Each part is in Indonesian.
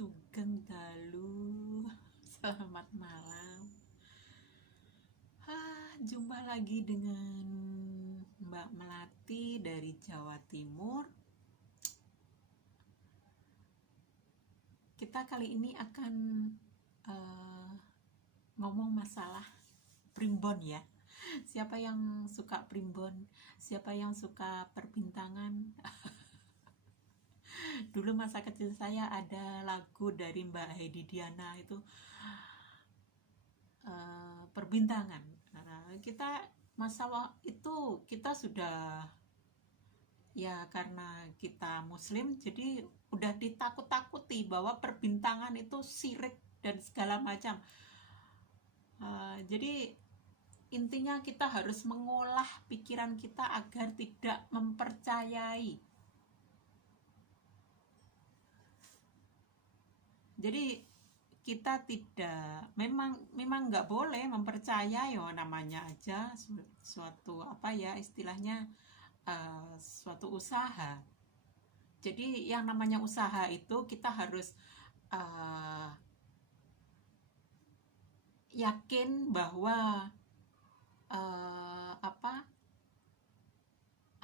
Sugeng Dalu, selamat malam. Jumpa lagi dengan Mbak Melati dari Jawa Timur. Kita kali ini akan ngomong masalah primbon ya. Siapa yang suka primbon? Siapa yang suka perbintangan? Dulu masa kecil saya ada lagu dari Mbak Heidi Diana itu perbintangan. Kita masa itu kita sudah ya, karena kita muslim jadi udah ditakut-takuti bahwa perbintangan itu syirik dan segala macam. Jadi intinya kita harus mengolah pikiran kita agar tidak mempercayai. Jadi kita tidak, memang nggak boleh mempercayai, namanya aja suatu apa ya istilahnya, suatu usaha. Jadi yang namanya usaha itu kita harus yakin bahwa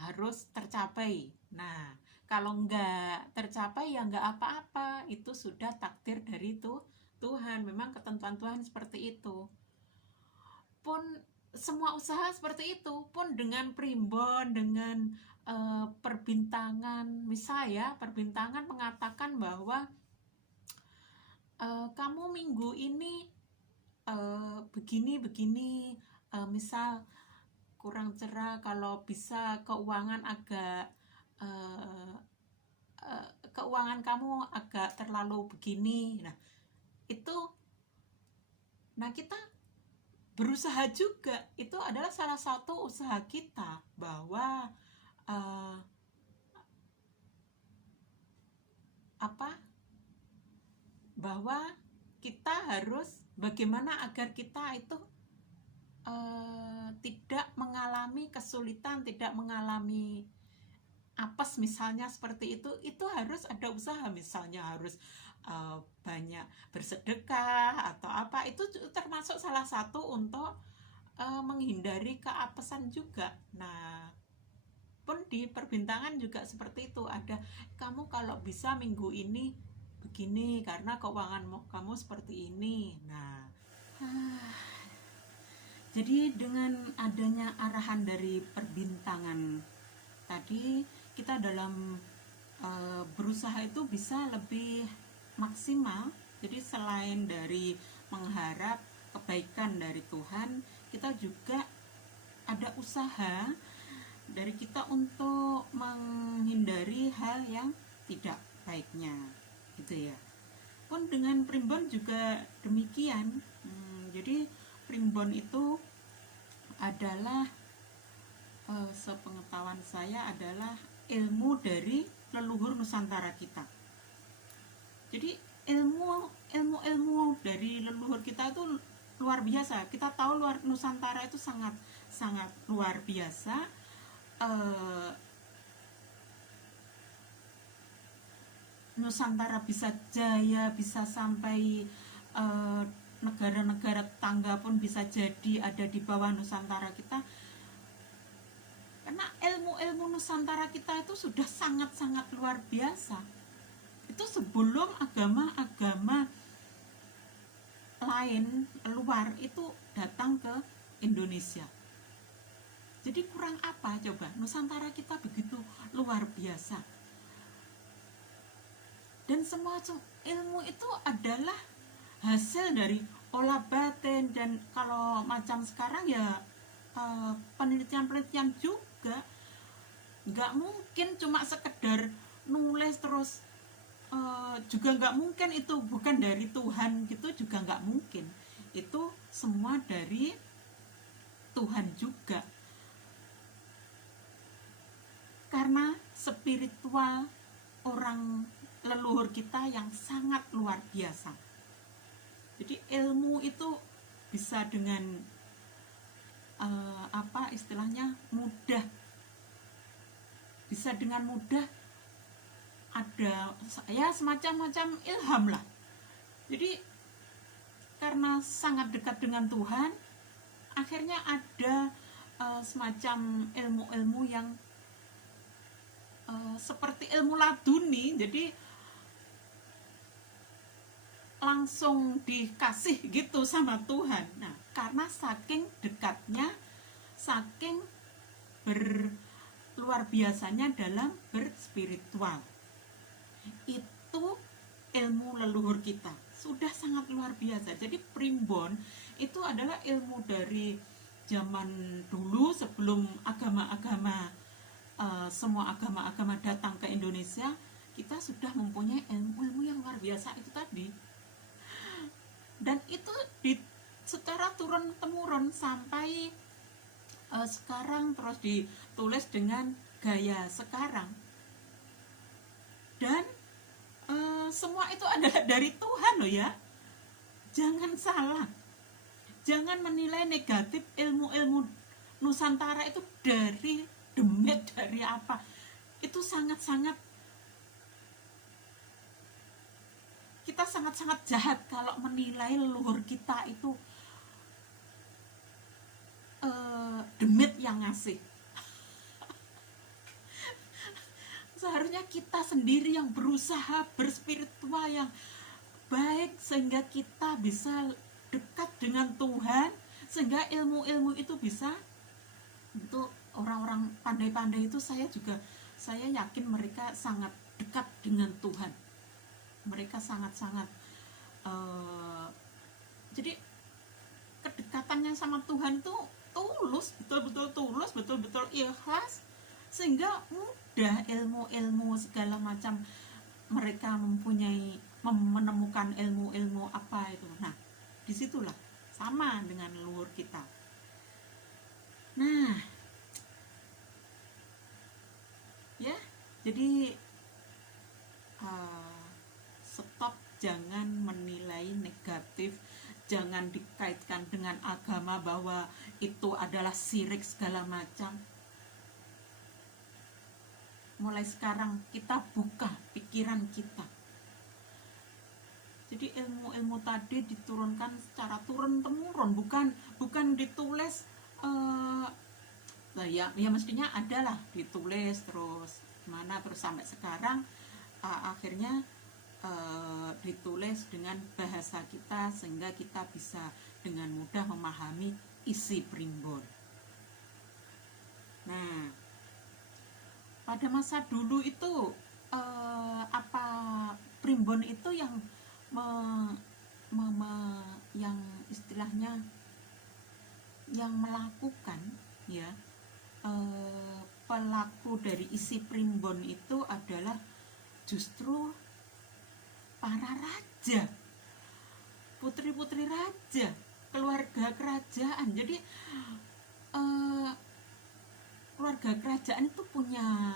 harus tercapai. Nah, kalau nggak tercapai ya nggak apa-apa, itu sudah takdir dari Tuhan. Memang ketentuan Tuhan seperti itu. Pun semua usaha seperti itu, pun dengan primbon, dengan perbintangan. Misalnya perbintangan mengatakan bahwa kamu minggu ini begini, misal kurang cerah, kalau bisa keuangan agak keuangan kamu agak terlalu begini. Nah, kita berusaha juga, itu adalah salah satu usaha kita, bahwa bahwa kita harus bagaimana agar kita itu tidak mengalami kesulitan, tidak mengalami apes misalnya seperti itu harus ada usaha. Misalnya harus banyak bersedekah atau apa, itu termasuk salah satu untuk menghindari keapesan juga. Nah, pun di perbintangan juga seperti itu, ada kamu kalau bisa minggu ini begini karena keuangan kamu seperti ini. Nah, jadi dengan adanya arahan dari perbintangan tadi, kita dalam berusaha itu bisa lebih maksimal. Jadi selain dari mengharap kebaikan dari Tuhan, kita juga ada usaha dari kita untuk menghindari hal yang tidak baiknya, gitu ya. Pun dengan primbon juga demikian. Jadi primbon itu adalah sepengetahuan saya adalah ilmu dari leluhur Nusantara kita. Jadi ilmu dari leluhur kita itu luar biasa. Kita tahu Nusantara itu sangat luar biasa. Nusantara bisa jaya, bisa sampai negara-negara tetangga pun bisa jadi ada di bawah Nusantara kita, karena ilmu Nusantara kita itu sudah sangat-sangat luar biasa. Itu sebelum agama-agama lain luar itu datang ke Indonesia. Jadi kurang apa coba? Nusantara kita begitu luar biasa. Dan semua ilmu itu adalah hasil dari olah batin, dan kalau macam sekarang ya penelitian-penelitian juga. Nggak mungkin cuma sekedar nulis terus, juga nggak mungkin itu bukan dari Tuhan gitu, juga nggak mungkin. Itu semua dari Tuhan juga, karena spiritual orang leluhur kita yang sangat luar biasa. Jadi ilmu itu bisa dengan istilahnya mudah, bisa dengan mudah ada ya semacam ilham lah. Jadi karena sangat dekat dengan Tuhan, akhirnya ada semacam ilmu-ilmu yang seperti ilmu laduni, jadi langsung dikasih gitu sama Tuhan. Nah, karena saking dekatnya, saking luar biasanya dalam berspiritual, itu ilmu leluhur kita sudah sangat luar biasa. Jadi primbon itu adalah ilmu dari zaman dulu sebelum agama-agama semua agama-agama datang ke Indonesia. Kita sudah mempunyai ilmu-ilmu yang luar biasa itu tadi, dan itu secara turun-temurun sampai sekarang terus ditulis dengan gaya sekarang, dan semua itu adalah dari Tuhan loh ya. Jangan salah, jangan menilai negatif ilmu-ilmu Nusantara itu dari demit, dari apa. Itu sangat-sangat, kita sangat-sangat jahat kalau menilai leluhur kita itu demit yang ngasih. Seharusnya kita sendiri yang berusaha berspiritual yang baik, sehingga kita bisa dekat dengan Tuhan, sehingga ilmu-ilmu itu bisa, untuk orang-orang pandai-pandai itu saya yakin mereka sangat dekat dengan Tuhan. Mereka sangat-sangat jadi kedekatannya sama Tuhan itu tulus, betul-betul tulus, betul-betul ikhlas, sehingga mudah ilmu-ilmu segala macam mereka menemukan ilmu-ilmu apa itu. Nah, disitulah sama dengan leluhur kita. Nah, ya, jadi stop, jangan menilai negatif, jangan dikaitkan dengan agama bahwa itu adalah syirik segala macam. Mulai sekarang kita buka pikiran kita. Jadi ilmu-ilmu tadi diturunkan secara turun-temurun, bukan ditulis ya mestinya adalah ditulis terus mana terus sampai sekarang akhirnya ditulis dengan bahasa kita, sehingga kita bisa dengan mudah memahami isi primbon. Nah, pada masa dulu itu primbon itu yang yang istilahnya yang melakukan ya, pelaku dari isi primbon itu adalah justru para raja, putri-putri raja, keluarga kerajaan. Jadi keluarga kerajaan itu punya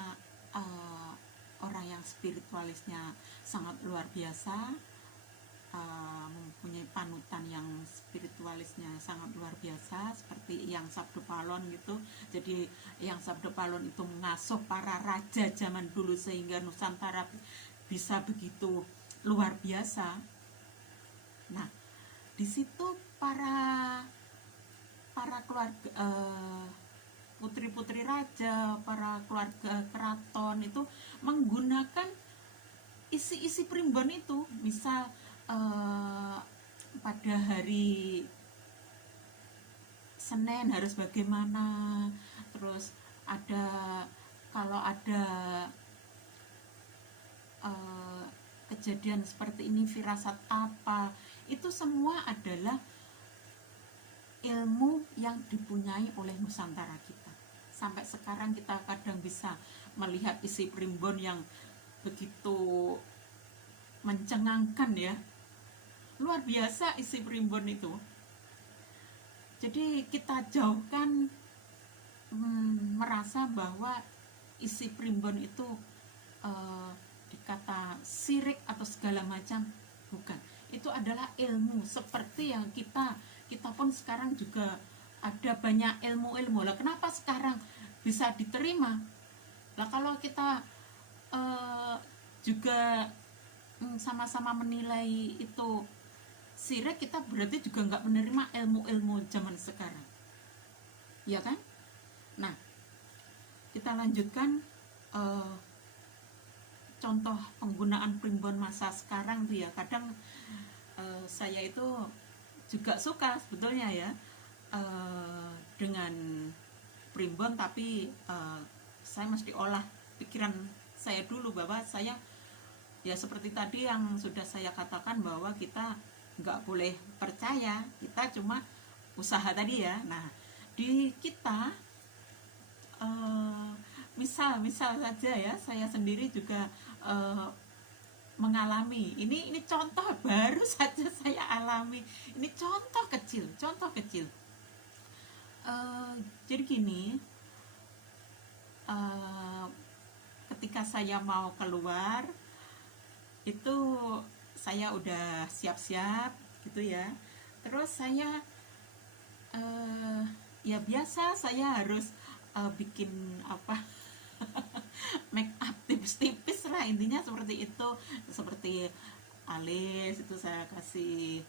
orang yang spiritualisnya sangat luar biasa, mempunyai panutan yang spiritualisnya sangat luar biasa, seperti Eyang Sabdopalon gitu. Jadi Eyang Sabdopalon itu mengasuh para raja zaman dulu sehingga Nusantara bisa begitu luar biasa. Nah, di situ para keluarga putri-putri raja, para keluarga keraton itu menggunakan isi-isi primbon itu. Misal pada hari Senin harus bagaimana, terus kalau ada kejadian seperti ini firasat apa, itu semua adalah ilmu yang dipunyai oleh Nusantara kita. Sampai sekarang kita kadang bisa melihat isi primbon yang begitu mencengangkan ya, luar biasa isi primbon itu. Jadi kita jauhkan merasa bahwa isi primbon itu dikata sirik atau segala macam, bukan. Itu adalah ilmu seperti yang kita pun sekarang juga ada banyak ilmu-ilmu. Lah kenapa sekarang bisa diterima? Lah kalau kita juga sama-sama menilai itu sirik, kita berarti juga nggak menerima ilmu-ilmu zaman sekarang, ya kan? Nah, kita lanjutkan contoh penggunaan primbon masa sekarang tuh ya. Kadang saya itu juga suka sebetulnya ya dengan primbon, tapi saya mesti olah pikiran saya dulu bahwa saya ya seperti tadi yang sudah saya katakan, bahwa kita nggak boleh percaya, kita cuma usaha tadi ya. Nah, di kita misal saja ya, saya sendiri juga mengalami ini contoh baru saja saya alami, ini contoh kecil. Jadi gini, ketika saya mau keluar itu saya udah siap-siap gitu ya, terus saya ya biasa saya harus bikin apa make up tipis-tipis lah, intinya seperti itu, seperti alis itu saya kasih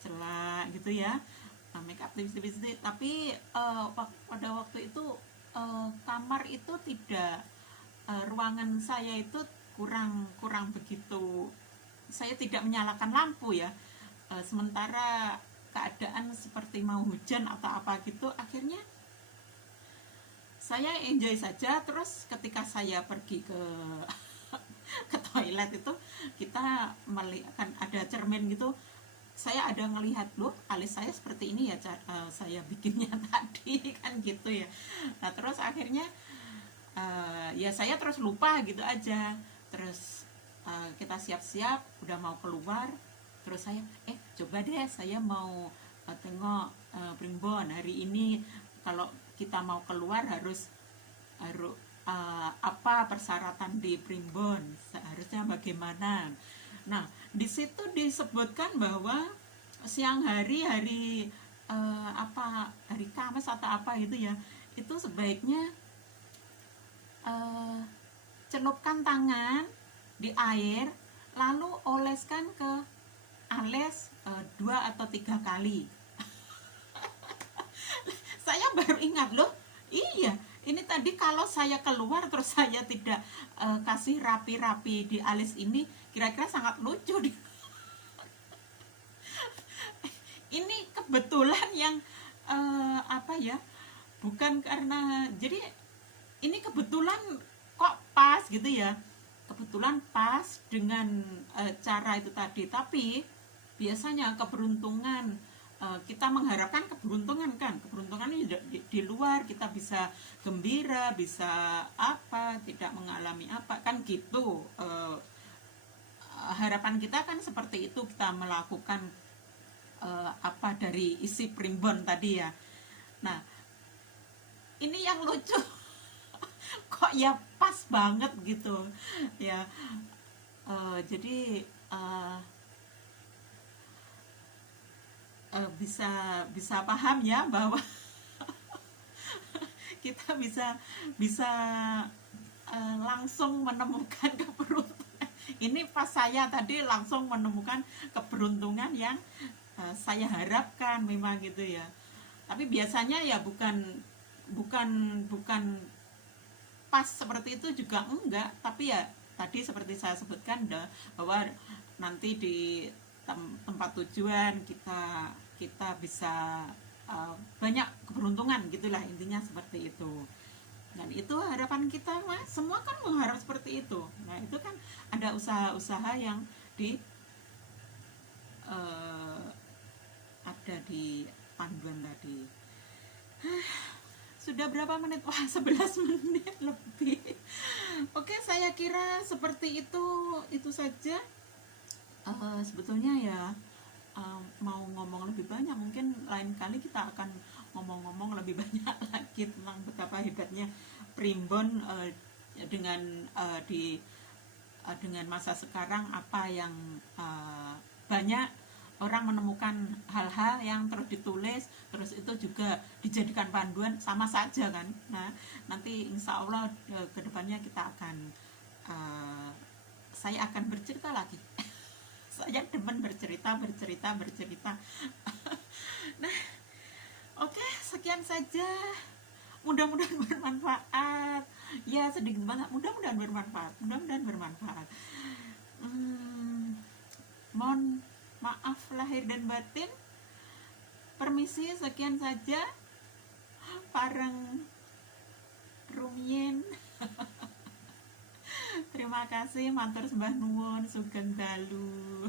celak gitu ya, make up tipis-tipis. Tapi pada waktu itu kamar itu tidak, ruangan saya itu kurang begitu, saya tidak menyalakan lampu ya, sementara keadaan seperti mau hujan atau apa gitu, akhirnya saya enjoy saja. Terus ketika saya pergi ke toilet itu, kita melihat ada cermin gitu, saya ada ngelihat, loh alis saya seperti ini ya, saya bikinnya tadi kan gitu ya. Nah terus akhirnya ya saya terus lupa gitu aja. Terus kita siap-siap udah mau keluar, terus saya coba deh saya mau tengok primbon hari ini, kalau kita mau keluar harus apa persyaratan di primbon, seharusnya bagaimana. Nah di situ disebutkan bahwa siang hari hari Kamis atau apa gitu ya, itu sebaiknya celupkan tangan di air, lalu oleskan ke alis 2 atau 3 kali. Saya baru ingat, loh iya, ini tadi kalau saya keluar terus saya tidak kasih rapi-rapi di alis ini, kira-kira sangat lucu. Ini kebetulan yang apa ya, bukan karena, jadi ini kebetulan kok pas gitu ya, kebetulan pas dengan cara itu tadi. Tapi biasanya keberuntungan, kita mengharapkan keberuntungan kan, keberuntungan ini di luar, kita bisa gembira, bisa apa, tidak mengalami apa kan gitu. Harapan kita kan seperti itu, kita melakukan apa dari isi primbon tadi ya. Nah ini yang lucu kok ya pas banget gitu ya. Jadi bisa paham ya bahwa kita bisa langsung menemukan keberuntungan. Ini pas saya tadi langsung menemukan keberuntungan yang saya harapkan memang gitu ya. Tapi biasanya ya bukan pas seperti itu juga enggak. Tapi ya tadi seperti saya sebutkan bahwa nanti di tempat tujuan kita bisa banyak keberuntungan gitulah, intinya seperti itu. Dan itu harapan kita, Mas. Semua kan mengharap seperti itu. Nah itu kan ada usaha-usaha yang ada di panduan tadi. Sudah berapa menit? Wah 11 menit lebih. Oke, saya kira seperti itu saja. Sebetulnya ya mau ngomong lebih banyak, mungkin lain kali kita akan ngomong lebih banyak lagi tentang betapa hebatnya primbon dengan dengan masa sekarang, apa yang banyak orang menemukan hal-hal yang terus ditulis, terus itu juga dijadikan panduan, sama saja kan. Nah nanti insya Allah kedepannya kita akan saya akan bercerita lagi. Saya demen bercerita. Nah, oke, sekian saja. Mudah-mudahan bermanfaat. Ya, sedikit banget. Mudah-mudahan bermanfaat. Mohon maaf lahir dan batin. Permisi, sekian saja. Pareng rumien. Terima kasih, matur sembah nuwun, sugeng dalu.